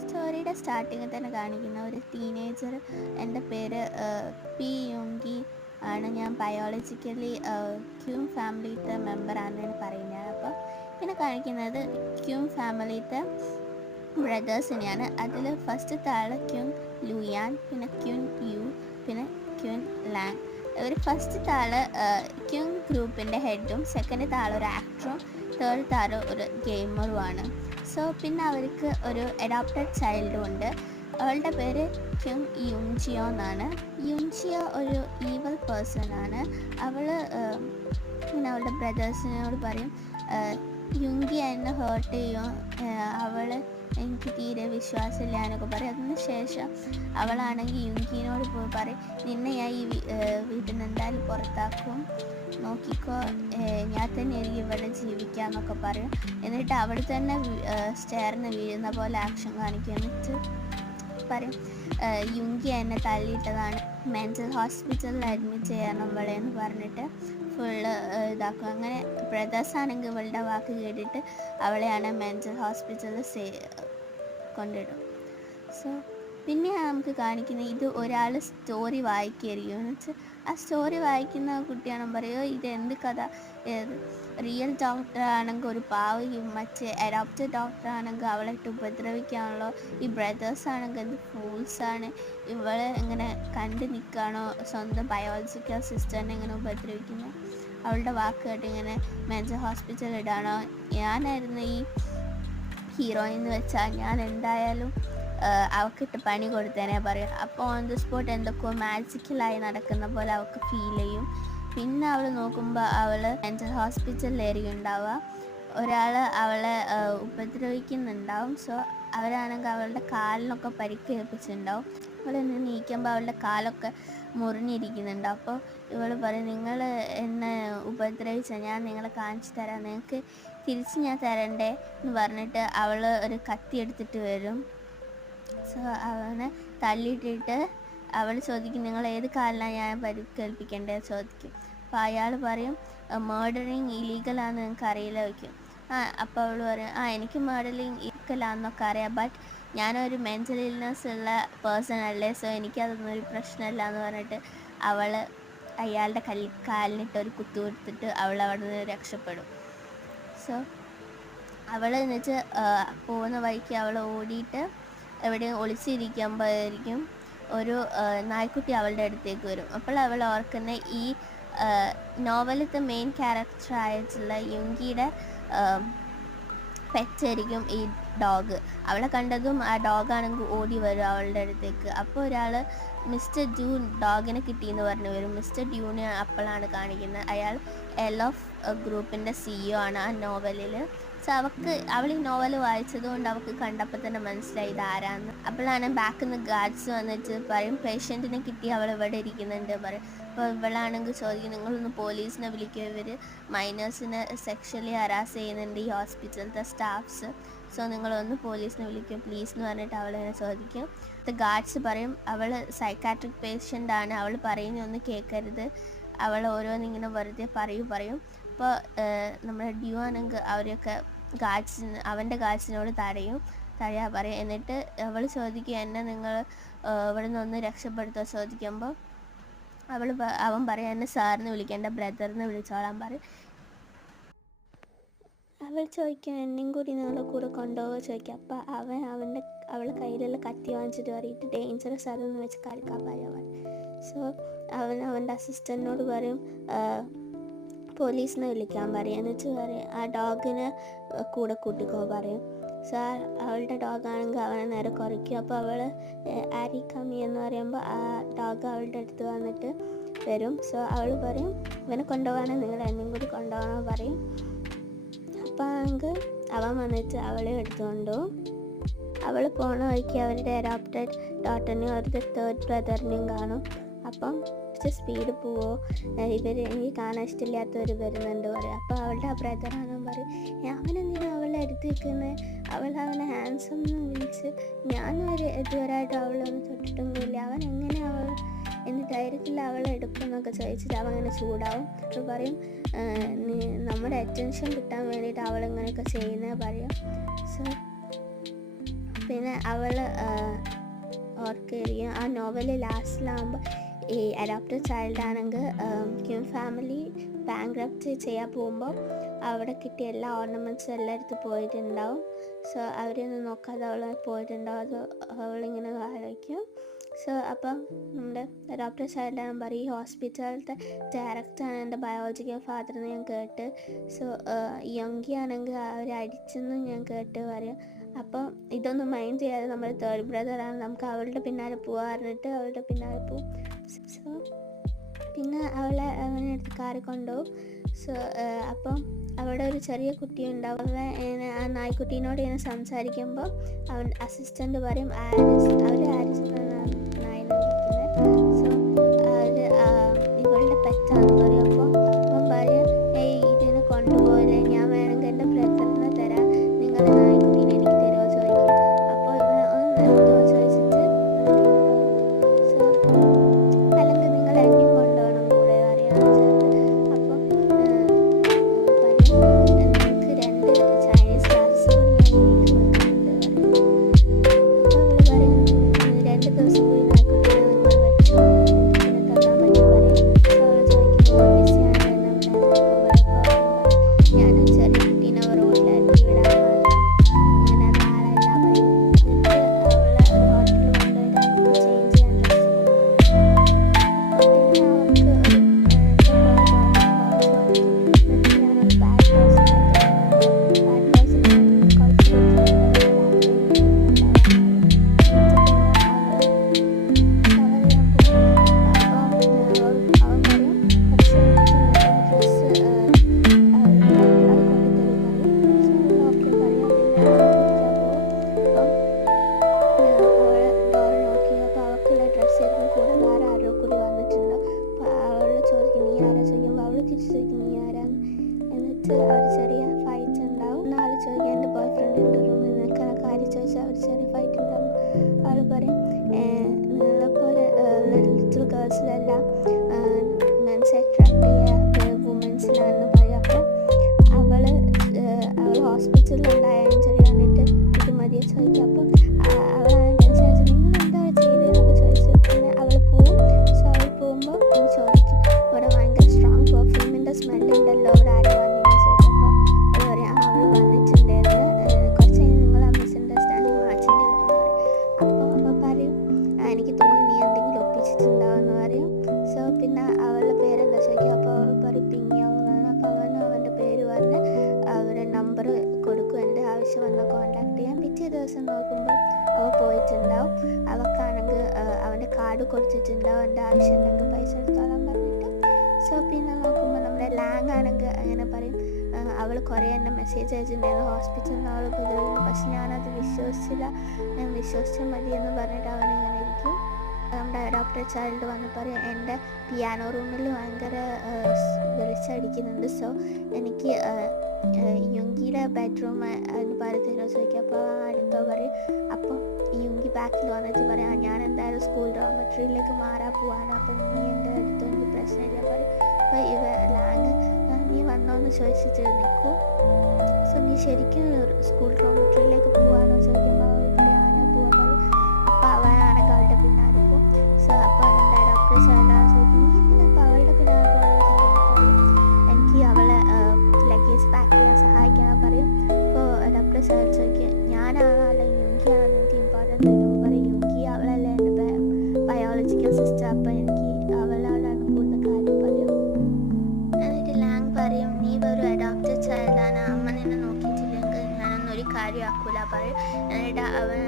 സ്റ്റോറിയുടെ സ്റ്റാർട്ടിങ്ങിൽ തന്നെ കാണിക്കുന്ന ഒരു ടീനേജർ. എൻ്റെ പേര് പി യുങ്കി ആണ്, ഞാൻ ബയോളജിക്കലി ക്യൂം ഫാമിലിത്തെ മെമ്പറാണെന്ന് പറയുന്നത്. അപ്പോൾ പിന്നെ കാണിക്കുന്നത് ക്യൂം ഫാമിലിത്തെ ബ്രദേഴ്സിനെയാണ്. അതിൽ ഫസ്റ്റത്തെ ആൾ ക്യൂൻ ലൂയാൻ, പിന്നെ ക്യൂൻ യു, പിന്നെ ക്യൂൻ ലാങ്. ഒരു ഫസ്റ്റത്തെ ആൾ ക്യൂൻ ഗ്രൂപ്പിൻ്റെ ഹെഡും, സെക്കൻഡത്തെ ആൾ ഒരു ആക്ടറും, തേർഡത്തെ ആൾ ഒരു ഗെയിമറുമാണ്. സോ പിന്നെ അവർക്ക് ഒരു അഡോപ്റ്റഡ് ചൈൽഡും ഉണ്ട്. അവളുടെ പേര് ക്യൂൻ യുൻജിയോ എന്നാണ്. യുൻജിയോ ഒരു ഈവൽ പേഴ്സൺ ആണ്. അവൾ പിന്നെ അവളുടെ ബ്രദേഴ്സിനോട് പറയും യുങ്കി എന്നെ ഹേർട്ട് ചെയ്യും, അവൾ എനിക്ക് തീരെ വിശ്വാസമില്ല എന്നൊക്കെ പറയും. അതിന് ശേഷം അവളാണെങ്കിൽ യുങ്കിനോട് പോയി പറയും, നിന്നെ ഞാൻ ഈ വീട്ടിൽ നിന്ന് എന്തായാലും പുറത്താക്കും, നോക്കിക്കോ, ഞാൻ തന്നെ എനിക്ക് ഇവിടെ ജീവിക്കാമെന്നൊക്കെ പറയും. എന്നിട്ട് അവിടെ തന്നെ സ്റ്റെയറിന് വീഴുന്ന പോലെ ആക്ഷൻ കാണിക്കും. എന്നിട്ട് പറയും യുങ്കി എന്നെ തള്ളിയിട്ടതാണ്, മെൻ്റൽ ഹോസ്പിറ്റലിൽ അഡ്മിറ്റ് ചെയ്യണം ഇവളെ എന്ന് പറഞ്ഞിട്ട് ഫുള്ള് ഇതാക്കും. അങ്ങനെ ബ്രദേഴ്സ് ആണെങ്കിൽ ഇവളുടെ വാക്ക് കേട്ടിട്ട് അവളെയാണ് മെൻ്റൽ ഹോസ്പിറ്റലിൽ കൊണ്ടിടും. സോ പിന്നെ നമുക്ക് കാണിക്കുന്നത് ഇത് ഒരാൾ സ്റ്റോറി വായിക്കുകയായിരിക്കും. എന്ന് വെച്ചാൽ ആ സ്റ്റോറി വായിക്കുന്ന കുട്ടിയാണെന്ന് പറയുമോ ഇത് എന്ത് കഥ, റിയൽ ഡോക്ടർ ആണെങ്കിൽ ഒരു പാവയും, മറ്റേ അഡോപ്റ്റഡ് ഡോക്ടർ ആണെങ്കിൽ അവളെ ഇട്ട് ഉപദ്രവിക്കാണല്ലോ, ഈ ബ്രദേഴ്സ് ആണെങ്കിൽ എന്ത് ഫൂൾസാണ്, ഇവളെ ഇങ്ങനെ കണ്ടു നിൽക്കുകയാണോ സ്വന്തം ബയോളജിക്കൽ സിസ്റ്ററിനെ ഇങ്ങനെ ഉപദ്രവിക്കുന്നു, അവളുടെ വാക്ക് കേട്ട് ഇങ്ങനെ മെൻ്റൽ ഹോസ്പിറ്റലിൽ ഇടാണോ, ഞാനായിരുന്നു ഈ ഹീറോയിൻ എന്ന് വെച്ചാൽ ഞാൻ എന്തായാലും അവൾക്കിട്ട് പണി കൊടുത്തേനെ പറയും. അപ്പോൾ ഓൺ ദി സ്പോട്ട് എന്തൊക്കെയോ മാജിക്കലായി നടക്കുന്ന പോലെ അവൾക്ക് ഫീൽ ചെയ്യും. പിന്നെ അവൾ നോക്കുമ്പോൾ അവൾ മെൻ്റൽ ഹോസ്പിറ്റലിലായിരിക്കും ഉണ്ടാവുക, ഒരാൾ അവളെ ഉപദ്രവിക്കുന്നുണ്ടാവും. സോ അവരാണെങ്കിൽ അവളുടെ കാലിനൊക്കെ പരിക്കേൽപ്പിച്ചിട്ടുണ്ടാവും. അവൾ ഇന്ന് നീക്കുമ്പോൾ അവളുടെ കാലൊക്കെ മുറിഞ്ഞിരിക്കുന്നുണ്ട്. അപ്പോൾ ഇവൾ പറയും, നിങ്ങൾ എന്നെ ഉപദ്രവിച്ച ഞാൻ നിങ്ങളെ കാണിച്ചു തരാം, നിങ്ങൾക്ക് തിരിച്ച് ഞാൻ തരണ്ടേ എന്ന് പറഞ്ഞിട്ട് അവൾ ഒരു കത്തി എടുത്തിട്ട് വരും. സോ അവനെ തള്ളിയിട്ടിട്ട് അവൾ ചോദിക്കും, നിങ്ങൾ ഏത് കാലിലാണ് ഞാൻ പരിക്കേൽപ്പിക്കേണ്ടത് ചോദിക്കും. അപ്പോൾ അയാൾ പറയും മേർഡറിങ് ഇല്ലീഗലാണെന്ന് നിങ്ങൾക്ക് അറിയില്ല വയ്ക്കും. അപ്പോൾ അവൾ പറയും എനിക്ക് മേർഡറിങ് ഇല്ലീഗലാണെന്നൊക്കെ അറിയാം, ബട്ട് ഞാനൊരു മെൻ്റൽ ഇൽനെസ് ഉള്ള പേഴ്സൺ അല്ലേ, സോ എനിക്കതൊന്നും ഒരു പ്രശ്നമില്ല എന്ന് പറഞ്ഞിട്ട് അവൾ അയാളുടെ കാലിനിട്ട് ഒരു കുത്തു കൊടുത്തിട്ട് അവൾ അവിടെ നിന്ന് രക്ഷപ്പെടും. സോ അവൾ എന്നിട്ട് പോകുന്ന വഴിക്ക് അവൾ ഓടിയിട്ട് എവിടെയും ഒളിച്ചിരിക്കുമ്പോഴായിരിക്കും ഒരു നായ്ക്കുട്ടി അവളുടെ അടുത്തേക്ക് വരും. അപ്പോൾ അവൾ ഓർക്കുന്ന ഈ നോവലിലത്തെ മെയിൻ ക്യാരക്ടറായിട്ടുള്ള യുങ്കിയുടെ പെറ്റായിരിക്കും ഈ ഡോഗ്. അവളെ കണ്ടതും ആ ഡോഗാണെങ്കിൽ ഓടി വരും അവളുടെ അടുത്തേക്ക്. അപ്പോൾ ഒരാൾ മിസ്റ്റർ ഡ്യൂൺ ഡോഗിനെ കിട്ടിയെന്ന് പറഞ്ഞു വരും. മിസ്റ്റർ ഡ്യൂനെ അപ്പോഴാണ് കാണിക്കുന്നത്, അയാൾ എലോഫ് ഗ്രൂപ്പിൻ്റെ CEO ആണ് ആ നോവലിൽ. സോ അവൾ ഈ നോവൽ വായിച്ചതുകൊണ്ട് അവൾക്ക് കണ്ടപ്പോൾ തന്നെ മനസ്സിലായി ഇതാരാന്ന്. അപ്പോഴാണ് ബാക്കിൽ നിന്ന് ഗാർഡ്സ് വന്നിട്ട് പറയും പേഷ്യൻറ്റിനെ കിട്ടി, അവൾ ഇവിടെ ഇരിക്കുന്നുണ്ട് പറയും. അപ്പോൾ ഇവളാണെങ്കിൽ ചോദിക്കും, നിങ്ങളൊന്ന് പോലീസിനെ വിളിക്കുക, ഇവർ മൈനേഴ്സിനെ സെക്ഷലി ഹറാസ് ചെയ്യുന്നുണ്ട് ഈ ഹോസ്പിറ്റലിലത്തെ സ്റ്റാഫ്സ്, സോ നിങ്ങളൊന്ന് പോലീസിനെ വിളിക്കുക പ്ലീസ് എന്ന് പറഞ്ഞിട്ട് അവളിങ്ങനെ ചോദിക്കും. ഗാർഡ്സ് പറയും അവൾ സൈക്കാട്രിക് പേഷ്യൻ്റ് ആണ്, അവൾ പറയുന്നൊന്നും കേൾക്കരുത്, അവൾ ഓരോന്നിങ്ങനെ വെറുതെ പറയും. അപ്പോൾ നമ്മുടെ ഡ്യൂ ആണെങ്കിൽ അവരെയൊക്കെ അവൻ്റെ ഗാർഡ്സിനോട് തടയാൻ പറയും. എന്നിട്ട് അവൾ ചോദിക്കും, എന്നെ നിങ്ങൾ ഇവിടെ നിന്ന് ഒന്ന് രക്ഷപ്പെടുത്തുക ചോദിക്കുമ്പോൾ അവൻ പറയും, എന്നെ സാറിന് വിളിക്കേണ്ട ബ്രദറിനെ വിളിച്ചോളാൻ പറയും. അവൾ ചോദിക്കും, എന്നെയും കൂടി നിങ്ങളുടെ കൂടെ കൊണ്ടുപോകുക ചോദിക്കും. അപ്പോൾ അവളുടെ കയ്യിലുള്ള കത്തി വാങ്ങിച്ചിട്ട് പറയിട്ട് ഡേഞ്ചറസ് അതെന്ന് വെച്ച് കളിക്കാൻ പറയാൻ. സോ അവൻ്റെ അസിസ്റ്റൻറ്റിനോട് പറയും പോലീസിനെ വിളിക്കാൻ പറയും. എന്നിട്ട് പറയും ആ ഡോഗിനെ കൂടെ കൂട്ടിക്കോ പറയും. സോ അവളുടെ ഡോഗാണെങ്കിൽ അവനെ നേരെ കുറയ്ക്കും. അപ്പോൾ അവൾ ആരി കമ്മി എന്ന് പറയുമ്പോൾ ആ ഡോഗ് അവളുടെ അടുത്ത് വന്നിട്ട് വരും. സോ അവൾ പറയും ഇവനെ കൊണ്ടുപോകാനും നിങ്ങൾ എന്നെയും കൂടി കൊണ്ടുപോകണം പറയും. അപ്പോൾ ആണെങ്കിൽ അവൻ വന്നിട്ട് അവളെ എടുത്തുകൊണ്ടു. അവൾ പോണ വഴിക്ക് അവരുടെ അഡോപ്റ്റഡ് ഡോട്ടറിനെയും അവരുടെ തേർഡ് ബ്രദറിനെയും കാണും. അപ്പം സ്പീഡ് പോവോ, എനിക്ക് കാണാൻ ഇഷ്ടമില്ലാത്തവർ വരുന്നുണ്ട് പറയും. അപ്പോൾ അവളുടെ ആ ബ്രദറാണെന്ന് പറയും, അവനെന്തിനാ അവളെ എടുത്ത് വെക്കുന്നത്, അവനെ ഹാൻസം എന്ന് വിളിച്ച് ഇതുവരെയായിട്ട് അവളൊന്നും തൊട്ടിട്ടൊന്നുമില്ല, അവൻ എങ്ങനെ എന്ന് ധൈര്യത്തിൽ അവളെ എടുക്കുമെന്നൊക്കെ ചോദിച്ചിട്ട് അവൻ അങ്ങനെ ചൂടാവും. അപ്പോൾ പറയും നമ്മുടെ അറ്റൻഷൻ കിട്ടാൻ വേണ്ടിയിട്ട് അവളിങ്ങനെയൊക്കെ ചെയ്യുന്നത് പറയും. സോ പിന്നെ അവൾ ഓർക്കുകയും ആ നോവൽ ലാസ്റ്റിലാകുമ്പോൾ ഈ അഡോപ്റ്റഡ് ചൈൽഡ് ആണെങ്കിൽ ക്യൂൻ ഫാമിലി ബാങ്ക്രപ്റ്റ് ചെയ്യാൻ പോകുമ്പോൾ അവിടെ കിട്ടിയ എല്ലാ ഓർണമെൻറ്റ്സും എല്ലായിടത്തും പോയിട്ടുണ്ടാവും. സോ അവരൊന്നും നോക്കാതെ അവൾ പോയിട്ടുണ്ടാവും. അത് അവളിങ്ങനെ ആലോചിക്കും. സോ അപ്പം നമ്മുടെ അഡോപ്റ്റഡ് ചൈൽഡാണ് പറയും ഈ ഹോസ്പിറ്റലിലത്തെ ഡയറക്ടറാണ് എൻ്റെ ബയോളജിക്കൽ ഫാദർ എന്ന് ഞാൻ കേട്ട്. സോ യങ്കി ആണെങ്കിൽ അവർ അടിച്ചെന്നും ഞാൻ കേട്ട് പറയും. അപ്പം ഇതൊന്നും മൈൻഡ് ചെയ്യാതെ നമ്മൾ തേർഡ് ബ്രദറാണ്, നമുക്ക് അവളുടെ പിന്നാലെ പോകാൻ പറഞ്ഞിട്ട് അവളുടെ പിന്നാലെ പോവും. സോ പിന്നെ അവളെ അങ്ങനെ എടുത്ത് കാറി കൊണ്ടുപോകും. സോ അപ്പം അവിടെ ഒരു ചെറിയ കുട്ടിയുണ്ടാവും. അവൻ ഇങ്ങനെ ആ നായ്ക്കുട്ടീനോട് ഇങ്ങനെ സംസാരിക്കുമ്പോൾ അവൻ അസിസ്റ്റൻ്റ് പറയും ആരിസ് എന്നാണ് നായിനെ വിളിക്കുന്നത്. സോ അവർ ഇവളുടെ പെറ്റാന്ന് പറയും. അപ്പോൾ അവൻ പറയും ഇതിനെ കൊണ്ടുപോകില്ലേ, ഞാൻ വേണമെങ്കിൽ എൻ്റെ ബ്രദറിനെ തരാം, നിങ്ങളുടെ നായ്ക്കുട്ടീനെ എനിക്ക് തരുമോ ചോദിക്കും. അപ്പോൾ ഇവൻ ഒന്ന് നിർത്തുമോ ചോദിച്ചിട്ട് സോ അല്ലെങ്കിൽ നിങ്ങൾ എന്നെയും കൊണ്ടുപോകണം കൂടെ അറിയാമെന്ന് വെച്ചിട്ട്. അപ്പം പറയും നിങ്ങൾക്ക് 2 ചൈനീസ് ക്ലാസ്സസ് കൂടി ഞാൻ വെക്കുന്നുണ്ട് പറയും. അപ്പോൾ അവൾ പറയും 2 ദിവസം കൂടി നായ്ക്കുട്ടീനെ നിങ്ങൾ വെച്ചു പിന്നെ തന്നാൽ മതി പറയും. സോ അവൾ ചോദിക്കും ബിസിയാണ് എന്നെ ഞാനും ചെറിയ കുട്ടീനെ റോഡിലാക്കി വിടാൻ മാത്രം ഇങ്ങനെ നാളല്ല പറയും. എന്നിട്ട് അവളെ ഒരു ഹോട്ടലിൽ കൊണ്ടുപോയിട്ട് അവൾക്ക് ചേഞ്ച് ചെയ്യാൻ ഡ്രസ്സ് കൊടുക്കും. പിന്നെ അവൾക്ക് ഒരു ഞാനൊരു ബാഡ് പേഴ്സൺ അവർ ചെറിയ ഫൈറ്റ് ഉണ്ടാവും. നാൾ ചോദിക്കാൻ എൻ്റെ ബോയ് ഫ്രണ്ടിൻ്റെ റൂമിൽ നിൽക്കുന്ന കാര്യം ചോദിച്ചാൽ അവർ ചെറിയ ഫൈറ്റ് ഉണ്ടാകുമ്പോൾ അവൾ പറയും നിങ്ങളെപ്പോലെ ലിറ്റിൽ ഗേൾസിലെല്ലാം മെൻസ് അട്രാക്ട് ചെയ്യുക വുമൻസിലാണെന്ന് പറയും. അപ്പം അവൾ ഹോസ്പിറ്റലിലുണ്ടായ ഇഞ്ചറി കണ്ടിട്ട് ഇത് മതിയെ ചോദിക്കും. അപ്പം അവൾ മനസ്സിലാക്കി നിങ്ങൾ എന്താ ചെയ്തതെന്നൊക്കെ ചോദിച്ചു. പിന്നെ അവൾ പോവും. സോ അവൾ പോകുമ്പോൾ അവൾ ചോദിക്കും ഇവിടെ ഭയങ്കര സ്ട്രോങ് പെർഫ്യൂമിൻ്റെ സ്മെല്ലുണ്ടല്ലോ, ഇവിടെ ആരോ വന്നിങ്ങനെ ചോദിക്കും. അപ്പോൾ അവൾ പറയും അവൾ വന്നിട്ടുണ്ടായിരുന്നു, കുറച്ച് കഴിഞ്ഞ് നിങ്ങൾ ആ മിസ്അണ്ടർസ്റ്റാൻഡിങ് മാറ്റേണ്ടി വരും പറയും. അപ്പോൾ പറയും എനിക്ക് തോന്നി നീ എന്തെങ്കിലും ഒപ്പിച്ചിട്ടുണ്ടാവുമെന്ന് പറയും. സോ പിന്നെ അവളുടെ പേരെന്താ ചോദിക്കും. അപ്പോൾ അവൾ പറയും പിങ്യോങ് എന്നാണ്. അപ്പോൾ അവൻ്റെ പേര് പറഞ്ഞ് അവരുടെ നമ്പർ കൊടുക്കും, എൻ്റെ ആവശ്യം വന്നാൽ കോൺടാക്ട് ചെയ്യാം. പിറ്റേ ദിവസം നോക്കുമ്പോൾ അവൾ പോയിട്ടുണ്ടാവും. അവൾക്കാണെങ്കിൽ അവൻ്റെ കാർഡ് കൊടുത്തിട്ടുണ്ടാവും, എൻ്റെ ആവശ്യം ഉണ്ടെങ്കിൽ പൈസ എടുത്തോളാൻ പറഞ്ഞിട്ട്. സോ പിന്നെ നോക്കുമ്പോൾ നമ്മുടെ ലാങ് ആണെങ്കിൽ അങ്ങനെ പറയും അവൾ കുറേ എന്നെ മെസ്സേജ് അയച്ചിട്ടുണ്ടായിരുന്നു ഹോസ്പിറ്റലിൽ നിന്ന് അവൾ ഉപദ്രവിക്കുന്നു, പക്ഷെ ഞാനത് വിശ്വസിച്ചില്ല, ഞാൻ വിശ്വസിച്ചാൽ മതി എന്ന് പറഞ്ഞിട്ട് അവനിങ്ങനെ ഇരിക്കും. നമ്മുടെ അഡോപ്റ്റഡ് ചൈൽഡ് വന്ന് പറയും എൻ്റെ പിയാനോ റൂമിൽ ഭയങ്കര വെളിച്ചടിക്കുന്നുണ്ട്. സോ എനിക്ക് യുങ്കിയുടെ ബെഡ്റൂം അതിന് പരത്തിനോ ചോദിക്കുക. അപ്പോൾ അടുത്തോ പറയും. അപ്പോൾ യുങ്കി ബാക്കിൽ വന്നിട്ട് പറയാം ഞാൻ എന്തായാലും സ്കൂൾ ഡോർമെട്രിയിലേക്ക് മാറാൻ പോവാണ്, അപ്പം നീ എൻ്റെ അടുത്ത് എനിക്ക് പ്രശ്നമില്ല പറയും. അപ്പോൾ ഇവ ലാങ് നീ വന്നോന്ന് ചോദിച്ചിട്ട് നിൽക്കും. സോ നീ ശരിക്കും സ്കൂൾ ഡോർമെട്രിയിലേക്ക് പോവാനോ ചോദിക്കുമ്പോൾ അവൾ പറയാം ഞാൻ പോവാൻ പറയും. അപ്പോൾ അവനാണെങ്കിൽ അവളുടെ പിന്നാലെ പോകും. സോ അപ്പോൾ നമ്മുടെ അഡോപ്റ്റഡ് ചൈൽഡാണ് ചോദിക്കും നീ എന്തിനാ അപ്പോൾ അവളുടെ പിന്നാലെ പറയും എനിക്ക് അവളെ ലഗേജ് പാക്ക് ചെയ്യാൻ സഹായിക്കാൻ പറയും. അപ്പോൾ അഡോപ്റ്റഡ് ചൈൽഡ് ചോദിക്കും ഞാനാണോ അല്ല യുങ്കിയാണോ എനിക്ക് ഇമ്പോർട്ടൻ്റ് ചോദിക്കുമ്പോൾ പറയും യുങ്കി അവളല്ലേ എൻ്റെ ബയോളജിക്കൽ സിസ്റ്റർ, അപ്പോൾ എനിക്ക് അവളാണ് കൂടുതൽ കാര്യം പറയും. എന്നിട്ട് ലാങ് പറയും നീ വെറും അഡോപ്റ്റഡ് ചൈൽഡാണ്, അമ്മ നിന്നെ നോക്കിയിട്ടില്ലെങ്കിൽ ഞാനൊന്നൊരു കാര്യമാക്കൂല പറയും. എന്നിട്ട് അവൻ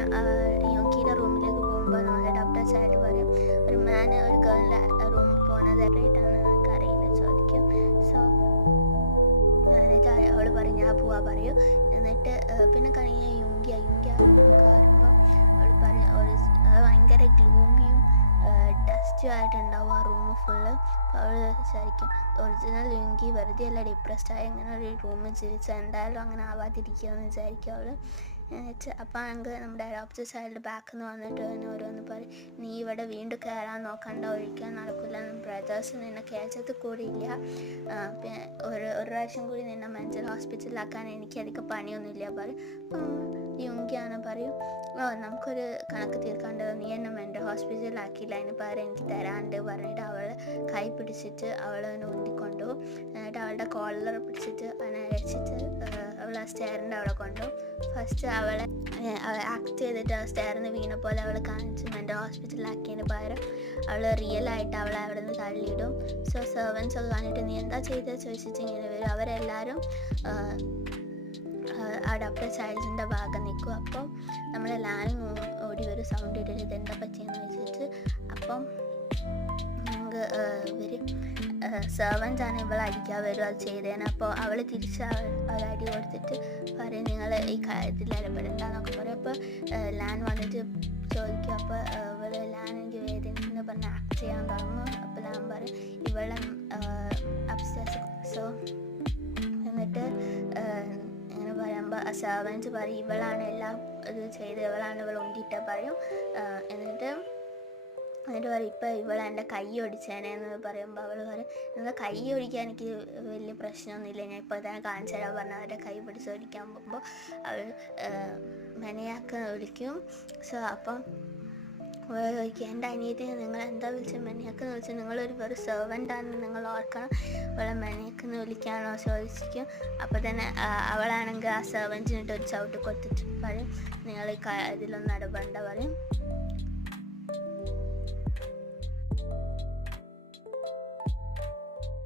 യുങ്കിയുടെ റൂമിലേക്ക് പോകുമ്പോൾ നമ്മുടെ അഡോപ്റ്റഡ് ചൈൽഡ് പറയും ഒരു മാൻ ഒരു ഗേളിൻ്റെ റൂമിൽ പോകുന്നത് എവിടെയായിട്ടാണ് എനിക്ക് അറിയില്ല ചോദിക്കും. സോ എന്നിട്ട് അവൾ പറയും ഞാൻ പോവാ പറയും. എന്നിട്ട് പിന്നെ കഴിഞ്ഞ യുങ്കി ആ റൂമൊക്കെ വരുമ്പോൾ അവൾ പറയും ഭയങ്കര ഗ്ലൂമിയും ഡസ്റ്റും ആയിട്ടുണ്ടാവും ആ റൂം ഫുള്ള്. അപ്പോൾ അവൾ വിചാരിക്കും ഒറിജിനൽ യുങ്കി വെറുതെ അല്ല ഡിപ്രസ്ഡ് ആയി അങ്ങനെ ഒരു റൂമിൽ ചിരിച്ചാൽ എന്തായാലും അങ്ങനെ ആവാതിരിക്കുമെന്ന് വിചാരിക്കും അവൾ. എന്നിട്ട് അപ്പോൾ ആണെങ്കിൽ നമ്മുടെ അഡോപ്റ്റഡ് ചൈൽഡ് ബാക്കിൽ നിന്ന് വന്നിട്ട് തന്നെ ഓരോന്ന് പറയും നീ ഇവിടെ വീണ്ടും കയറാൻ നോക്കണ്ട, ഒഴിക്കാൻ നടക്കില്ല, ബ്രദേഴ്സ് നിന്നെ കയറ്റത്ത് കൂടിയില്ല, പിന്നെ ഒരു പ്രാവശ്യം കൂടി നിന്നെ മെൻ്റൽ ഹോസ്പിറ്റലിലാക്കാൻ എനിക്കധികം പണിയൊന്നുമില്ല പറയും. അപ്പം യുങ്കിയാണ് പറയും, നമുക്കൊരു കണക്ക് തീർക്കാണ്ട്, നീ എന്നെ മെൻ്റൽ ഹോസ്പിറ്റലിലാക്കിയില്ല, അതിന് പകരം എനിക്ക് തരാണ്ട് പറഞ്ഞിട്ട് അവളെ കൈ പിടിച്ചിട്ട് അവളെ ഉന്തിക്കൊണ്ടുപോകും. എന്നിട്ട് അവളുടെ കോളർ പിടിച്ചിട്ട് അവനെ അരച്ചിട്ട് അവൾ ആ സ്റ്റെയറിൻ്റെ അവിടെ കൊണ്ടുപോകും. ഫസ്റ്റ് അവളെ ആക്ട് ചെയ്തിട്ട് ആ സ്റ്റെയറിന് വീണ പോലെ അവൾ കാണിച്ച് മെൻ്റൽ ഹോസ്പിറ്റലിലാക്കിയതിന് പകരം അവൾ റിയലായിട്ട് അവളെ അവിടെ നിന്ന് തള്ളിയിടും. സോ സെർവൻസ് ഒക്കെ കാണിട്ട് നീ എന്താ ചെയ്തത് ചോദിച്ചിട്ട് ഇങ്ങനെ വരും. അവരെല്ലാവരും ആ ഡോക്ടർ ചൈൽഡിൻ്റെ ഭാഗം നിൽക്കും. അപ്പം നമ്മൾ ലാനും ഓടി ഒരു സൗണ്ട് ഇട്ടിട്ട് ഇതെന്താ പറ്റിയെന്ന് വെച്ചിട്ട് അപ്പം നമുക്ക് ഇവർ സെർവൻറ്റാണ് ഇവളെ അടിക്കാൻ വരും അത് ചെയ്തേനെ. അപ്പോൾ അവൾ തിരിച്ച് അവരടി കൊടുത്തിട്ട് പറയും നിങ്ങൾ ഈ കാര്യത്തിൽ ഇടപെടണ്ടെന്നൊക്കെ പറയും. അപ്പോൾ ലാൻ വന്നിട്ട് ചോദിക്കും. അപ്പോൾ ഇവള് ലാൻ എനിക്ക് വേദനിക്കുന്നു പറഞ്ഞ് ആക്ട് ചെയ്യാൻ തുടങ്ങും. അപ്പോൾ ലാൻ പറയും ഇവളെ അപ്സ്റ്റേഴ്സ്. സോ എന്നിട്ട് ഇങ്ങനെ പറയുമ്പോൾ സെർവൻസ് പറയും ഇവളാണ് എല്ലാം ഇത് ചെയ്ത്, ഇവളാണ് ഇവൾ ഉണ്ടിട്ട പറയും. എന്നിട്ട് പറയും ഇപ്പം ഇവൾ എൻ്റെ കൈ ഒടിച്ചേനെ എന്ന് പറയുമ്പോൾ അവൾ പറയും നിങ്ങൾ കൈ ഒടിക്കാൻ എനിക്ക് വലിയ പ്രശ്നമൊന്നുമില്ല, ഞാൻ ഇപ്പോൾ തന്നെ കാണിച്ചു തരാൻ പറഞ്ഞാൽ അവരുടെ കൈ പിടിച്ച് ഒടിക്കാൻ പോകുമ്പോൾ അവൾ മെനയാക്ക വിളിക്കും. സോ അപ്പം ചോദിക്കും എൻ്റെ അനിയത്തിനെ നിങ്ങൾ എന്താ വിളിച്ചത് മെനയാക്കെന്ന് വിളിച്ചത്, നിങ്ങളൊരു വെറും സെർവൻ്റാണെന്ന് നിങ്ങൾ ഓർക്കണം, അവളെ മെനയാക്കെന്ന് വിളിക്കാനോ ചോദിച്ചിരിക്കും. അപ്പോൾ തന്നെ അവളാണെങ്കിൽ ആ സെർവൻറ്റിനിട്ട് ഒരു ചവിട്ട് കൊടുത്തിട്ട് പറയും നിങ്ങൾ ഇതിലൊന്നും ഇടപെടേണ്ട പറയും.